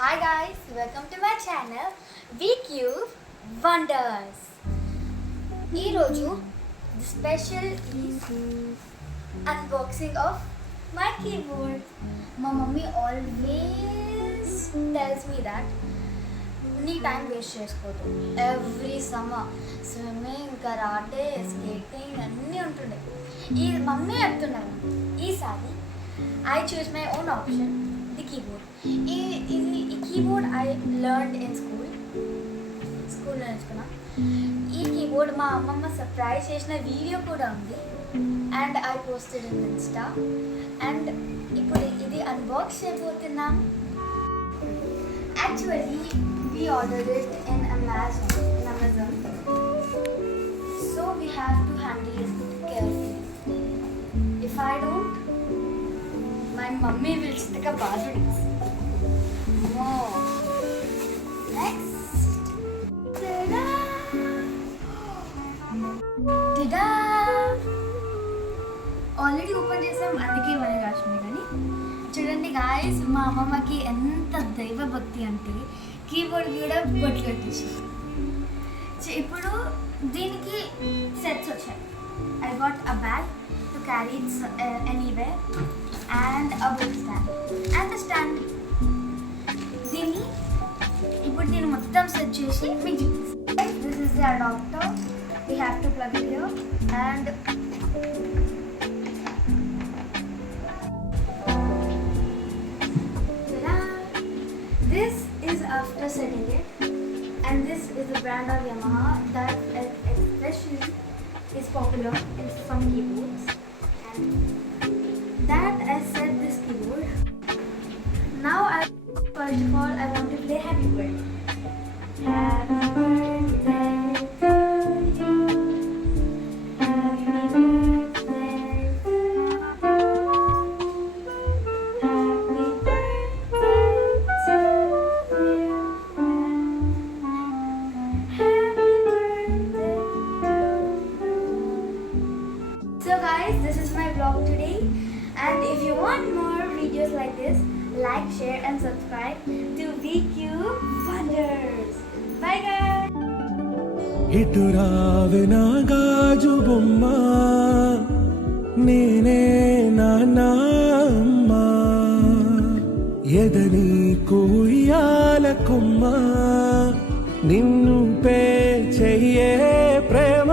Hi guys, welcome to my channel VCube Wonders. ఈ రోజు the special is unboxing of my keyboard. My mummy always tells me that నీ time waste చేసుకోవద్దు. Every summer swimming, karate, skating అన్నీ ఉంటుండే. ఈ మమ్మీ చెప్తున్నారు. ఈసారి I choose my own option, the keyboard. ఈ కీబోర్డ్ ఐ లెర్న్డ్ ఇన్ స్కూల్లో నేర్చుకున్నా. ఈ కీబోర్డ్ మా అమ్మమ్మ సర్ప్రైజ్ చేసిన వీడియో కూడా ఉంది and I posted in Insta. And ఇప్పుడు ఇది అన్బాక్స్ చేయబోతున్నాం. Actually, we ordered it in Amazon. So we have to handle it carefully. If I don't, my mummy will stick a batteries. Wow. Next. Ta-da! Ta-da! Already open చేసాం, అందుకే మన రాష్ట్రమే. కానీ చూడండి గాయస్, మా అమ్మమ్మకి ఎంత దైవ భక్తి అంటే కీబోర్డ్ కూడా బొట్లు పెట్టేసారు. ఇప్పుడు దీనికి సెట్స్ వచ్చాయి. I got a bag to carry it's anywhere and a book stand and the stand. దీన్ని మొత్తం సెట్ చేసి మీకు చూపిస్తాను. This is the adapter. We have to plug it here and this is after setting it, and this is the brand of Yamaha that especially is popular in some keyboards, and that I set this keyboard. Now first of all I want to play Happy Birthday. Happy birthday to you. Happy birthday to you. Happy So guys, this is my vlog today, and if you want more videos like this, like, share and subscribe to VCube Wonders. Bye guys. ఇటురావే నా గాజు బొమ్మ, నేనే నాన్నమ్మ, ఎదని కుయ్యాల కొమ్మ, నిన్ను పే చెయ్యే ప్రేమ.